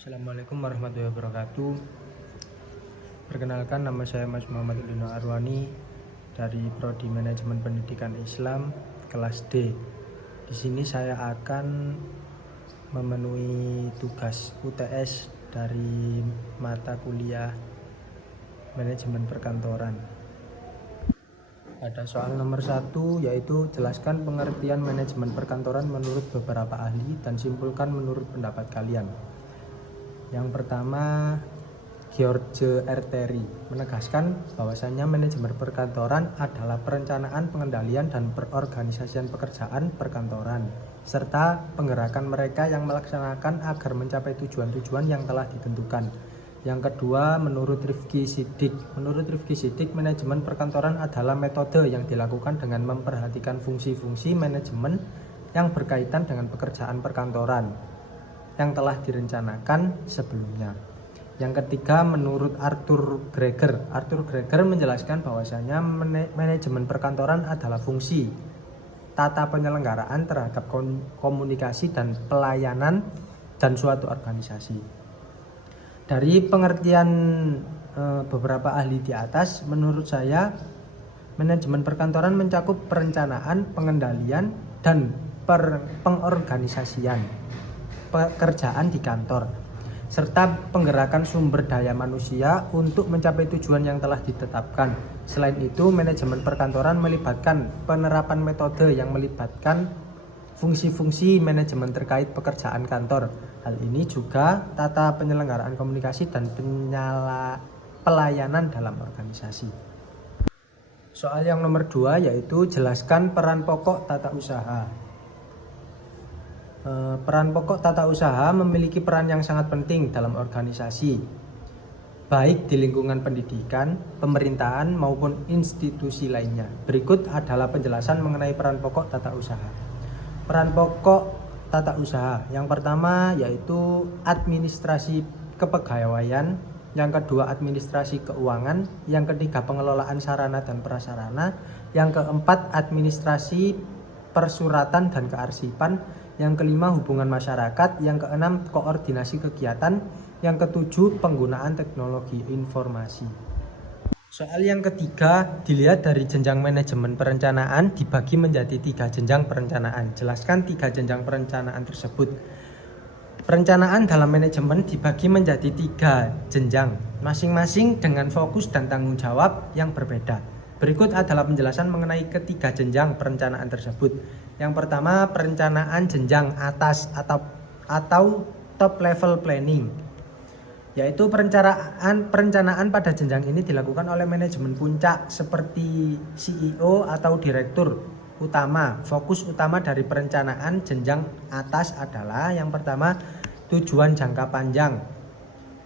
Assalamualaikum warahmatullahi wabarakatuh. Perkenalkan, nama saya Mas Muhammad Udino Arwani dari Prodi Manajemen Pendidikan Islam kelas D. Di sini saya akan memenuhi tugas UTS dari mata kuliah Manajemen Perkantoran. Ada soal nomor 1, yaitu jelaskan pengertian manajemen perkantoran menurut beberapa ahli dan simpulkan menurut pendapat kalian. Yang pertama, George R. Terry menegaskan bahwasanya manajemen perkantoran adalah perencanaan, pengendalian, dan perorganisasian pekerjaan perkantoran serta penggerakan mereka yang melaksanakan agar mencapai tujuan-tujuan yang telah ditentukan. Yang kedua, menurut Rifki Siddiq, manajemen perkantoran adalah metode yang dilakukan dengan memperhatikan fungsi-fungsi manajemen yang berkaitan dengan pekerjaan perkantoran yang telah direncanakan sebelumnya. Yang ketiga, menurut Arthur Greger menjelaskan bahwasanya manajemen perkantoran adalah fungsi tata penyelenggaraan terhadap komunikasi dan pelayanan dan suatu organisasi. Dari pengertian beberapa ahli di atas, menurut saya manajemen perkantoran mencakup perencanaan, pengendalian, dan pengorganisasian pekerjaan di kantor serta penggerakan sumber daya manusia untuk mencapai tujuan yang telah ditetapkan. Selain itu, manajemen perkantoran melibatkan penerapan metode yang melibatkan fungsi-fungsi manajemen terkait pekerjaan kantor. Hal ini juga tata penyelenggaraan komunikasi dan pelayanan dalam organisasi. Soal yang nomor 2, yaitu jelaskan peran pokok tata usaha. Peran pokok tata usaha memiliki peran yang sangat penting dalam organisasi, baik di lingkungan pendidikan, pemerintahan, maupun institusi lainnya. Berikut adalah penjelasan mengenai peran pokok tata usaha. Peran pokok tata usaha yang pertama yaitu administrasi kepegawaian, yang kedua administrasi keuangan, yang ketiga pengelolaan sarana dan prasarana, yang keempat administrasi persuratan dan kearsipan, yang kelima hubungan masyarakat, yang keenam koordinasi kegiatan, yang ketujuh penggunaan teknologi informasi. Soal yang ketiga, dilihat dari jenjang manajemen perencanaan dibagi menjadi 3 jenjang perencanaan. Jelaskan 3 jenjang perencanaan tersebut. Perencanaan dalam manajemen dibagi menjadi 3 jenjang, masing-masing dengan fokus dan tanggung jawab yang berbeda. Berikut adalah penjelasan mengenai ketiga jenjang perencanaan tersebut. Yang pertama, perencanaan jenjang atas atau top level planning, yaitu perencanaan pada jenjang ini dilakukan oleh manajemen puncak seperti CEO atau direktur utama. Fokus utama dari perencanaan jenjang atas adalah yang pertama, tujuan jangka panjang,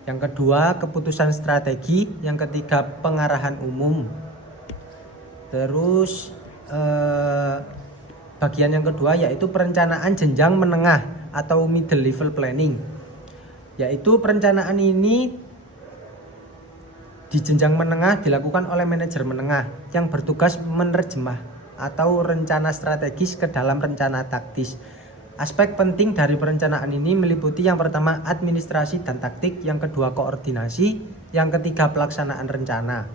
yang kedua, keputusan strategi, yang ketiga, pengarahan umum. Terus bagian yang kedua yaitu perencanaan jenjang menengah atau middle level planning, yaitu perencanaan ini di jenjang menengah dilakukan oleh manajer menengah yang bertugas menerjemah atau rencana strategis ke dalam rencana taktis. Aspek penting dari perencanaan ini meliputi yang pertama administrasi dan taktik, yang kedua koordinasi, yang ketiga pelaksanaan rencana.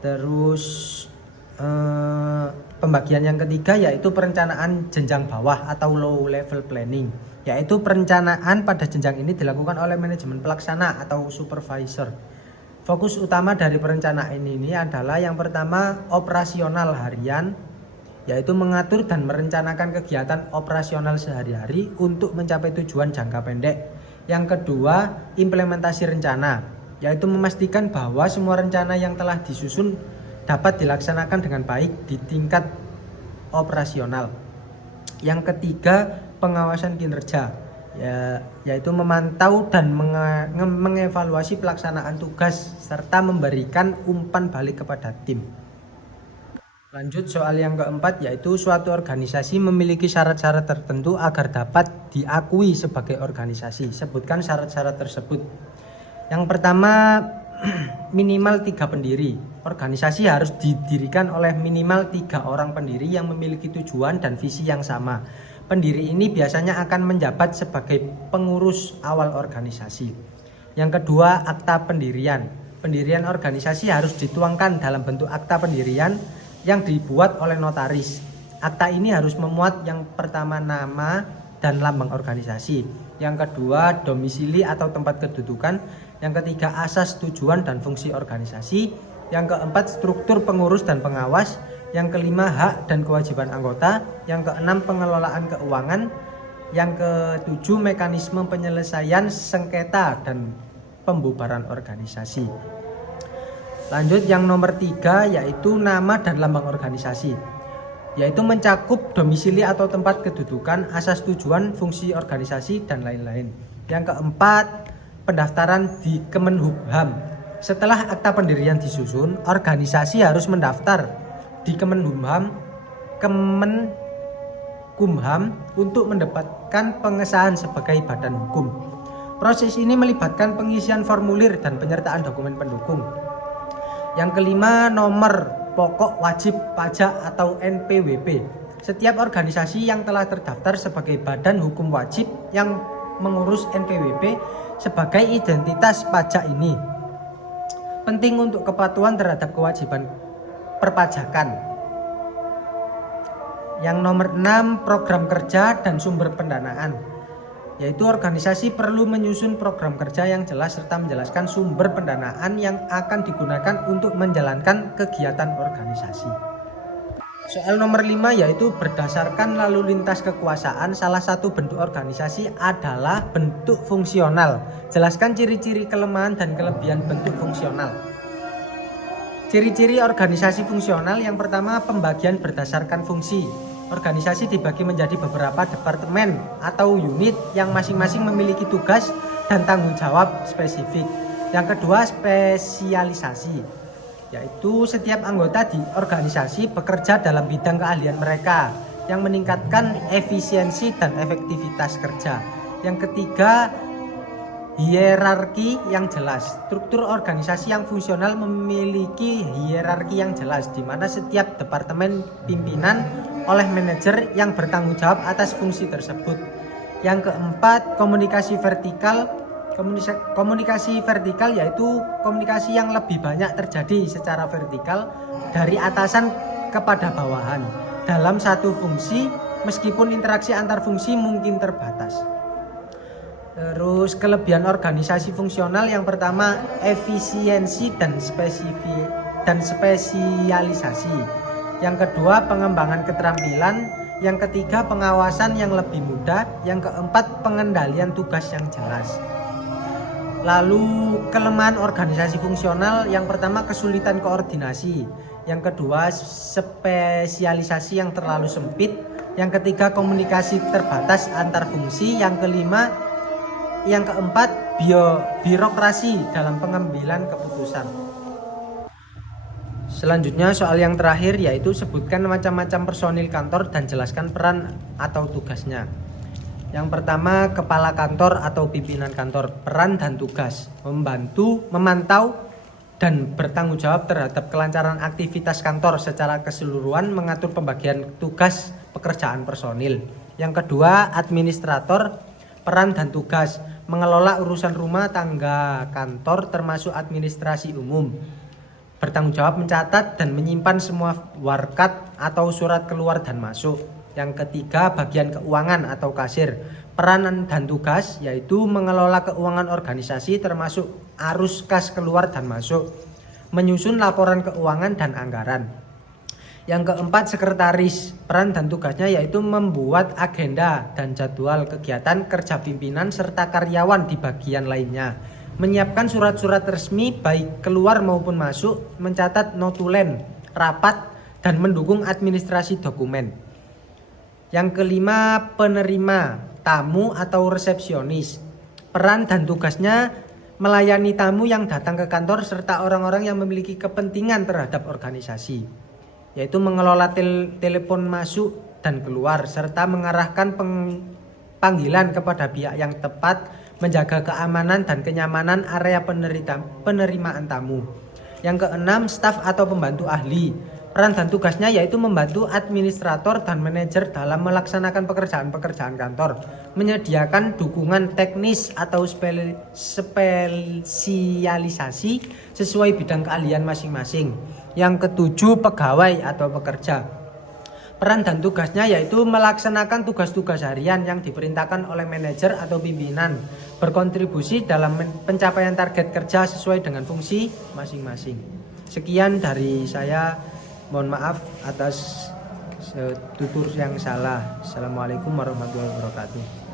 Terus pembagian yang ketiga yaitu perencanaan jenjang bawah atau low level planning, yaitu perencanaan pada jenjang ini dilakukan oleh manajemen pelaksana atau supervisor. Fokus utama dari perencanaan ini adalah yang pertama operasional harian, yaitu mengatur dan merencanakan kegiatan operasional sehari-hari untuk mencapai tujuan jangka pendek. Yang kedua, implementasi rencana, yaitu memastikan bahwa semua rencana yang telah disusun dapat dilaksanakan dengan baik di tingkat operasional. Yang ketiga, pengawasan kinerja, yaitu memantau dan mengevaluasi pelaksanaan tugas serta memberikan umpan balik kepada tim. Lanjut soal yang keempat, yaitu suatu organisasi memiliki syarat-syarat tertentu agar dapat diakui sebagai organisasi. Sebutkan syarat-syarat tersebut. Yang pertama, minimal 3 pendiri. Organisasi harus didirikan oleh minimal 3 orang pendiri yang memiliki tujuan dan visi yang sama. Pendiri ini biasanya akan menjabat sebagai pengurus awal organisasi. Yang kedua, akta pendirian. Pendirian organisasi harus dituangkan dalam bentuk akta pendirian yang dibuat oleh notaris. Akta ini harus memuat yang pertama nama dan lambang organisasi. Yang kedua, domisili atau tempat kedudukan. Yang ketiga, asas, tujuan dan fungsi organisasi. Yang keempat, struktur pengurus dan pengawas. Yang kelima, hak dan kewajiban anggota. Yang keenam, pengelolaan keuangan. Yang ketujuh, mekanisme penyelesaian sengketa dan pembubaran organisasi. Lanjut yang nomor 3, yaitu nama dan lambang organisasi, yaitu mencakup domisili atau tempat kedudukan, asas, tujuan, fungsi organisasi dan lain-lain. Yang keempat, pendaftaran di Kemenhubham. Setelah akta pendirian disusun, organisasi harus mendaftar di Kemenhubham untuk mendapatkan pengesahan sebagai badan hukum. Proses ini melibatkan pengisian formulir dan penyertaan dokumen pendukung. Yang kelima, nomor pokok wajib pajak atau NPWP. Setiap organisasi yang telah terdaftar sebagai badan hukum wajib yang mengurus NPWP sebagai identitas pajak ini penting untuk kepatuhan terhadap kewajiban perpajakan. Yang nomor 6, program kerja dan sumber pendanaan, yaitu organisasi perlu menyusun program kerja yang jelas serta menjelaskan sumber pendanaan yang akan digunakan untuk menjalankan kegiatan organisasi. Soal nomor 5, yaitu berdasarkan lalu lintas kekuasaan, salah satu bentuk organisasi adalah bentuk fungsional. Jelaskan ciri-ciri, kelemahan dan kelebihan bentuk fungsional. Ciri-ciri organisasi fungsional, yang pertama, pembagian berdasarkan fungsi. Organisasi dibagi menjadi beberapa departemen atau unit yang masing-masing memiliki tugas dan tanggung jawab spesifik. Yang kedua, spesialisasi, yaitu setiap anggota di organisasi bekerja dalam bidang keahlian mereka yang meningkatkan efisiensi dan efektivitas kerja. Yang ketiga, hierarki yang jelas. Struktur organisasi yang fungsional memiliki hierarki yang jelas, di mana setiap departemen pimpinan oleh manajer yang bertanggung jawab atas fungsi tersebut. Yang keempat, komunikasi vertikal. Komunikasi vertikal yaitu komunikasi yang lebih banyak terjadi secara vertikal dari atasan kepada bawahan dalam satu fungsi, meskipun interaksi antar fungsi mungkin terbatas. Terus kelebihan organisasi fungsional, yang pertama, efisiensi dan spesialisasi. Yang kedua, pengembangan keterampilan. Yang ketiga, pengawasan yang lebih mudah. Yang keempat, pengendalian tugas yang jelas. Lalu kelemahan organisasi fungsional, yang pertama, kesulitan koordinasi. Yang kedua, spesialisasi yang terlalu sempit. Yang ketiga, komunikasi terbatas antar fungsi. Yang keempat, birokrasi dalam pengambilan keputusan. Selanjutnya soal yang terakhir, yaitu sebutkan macam-macam personil kantor dan jelaskan peran atau tugasnya. Yang pertama, kepala kantor atau pimpinan kantor. Peran dan tugas: membantu, memantau dan bertanggung jawab terhadap kelancaran aktivitas kantor secara keseluruhan, mengatur pembagian tugas pekerjaan personil. Yang kedua, administrator. Peran dan tugas: mengelola urusan rumah tangga kantor termasuk administrasi umum. Bertanggung jawab mencatat dan menyimpan semua warkat atau surat keluar dan masuk. Yang ketiga, bagian keuangan atau kasir. Peran dan tugas yaitu mengelola keuangan organisasi termasuk arus kas keluar dan masuk, menyusun laporan keuangan dan anggaran. Yang keempat, sekretaris. Peran dan tugasnya yaitu membuat agenda dan jadwal kegiatan kerja pimpinan serta karyawan di bagian lainnya, menyiapkan surat-surat resmi baik keluar maupun masuk, mencatat notulen rapat dan mendukung administrasi dokumen. Yang kelima, penerima tamu atau resepsionis. Peran dan tugasnya melayani tamu yang datang ke kantor serta orang-orang yang memiliki kepentingan terhadap organisasi, yaitu mengelola telepon masuk dan keluar serta mengarahkan panggilan kepada pihak yang tepat, menjaga keamanan dan kenyamanan area penerimaan tamu. Yang keenam, staf atau pembantu ahli. Peran dan tugasnya yaitu membantu administrator dan manajer dalam melaksanakan pekerjaan-pekerjaan kantor, menyediakan dukungan teknis atau spesialisasi sesuai bidang keahlian masing-masing. Yang ketujuh, pegawai atau pekerja. Peran dan tugasnya yaitu melaksanakan tugas-tugas harian yang diperintahkan oleh manajer atau pimpinan, berkontribusi dalam pencapaian target kerja sesuai dengan fungsi masing-masing. Sekian dari saya, mohon maaf atas tutur yang salah. Assalamualaikum warahmatullahi wabarakatuh.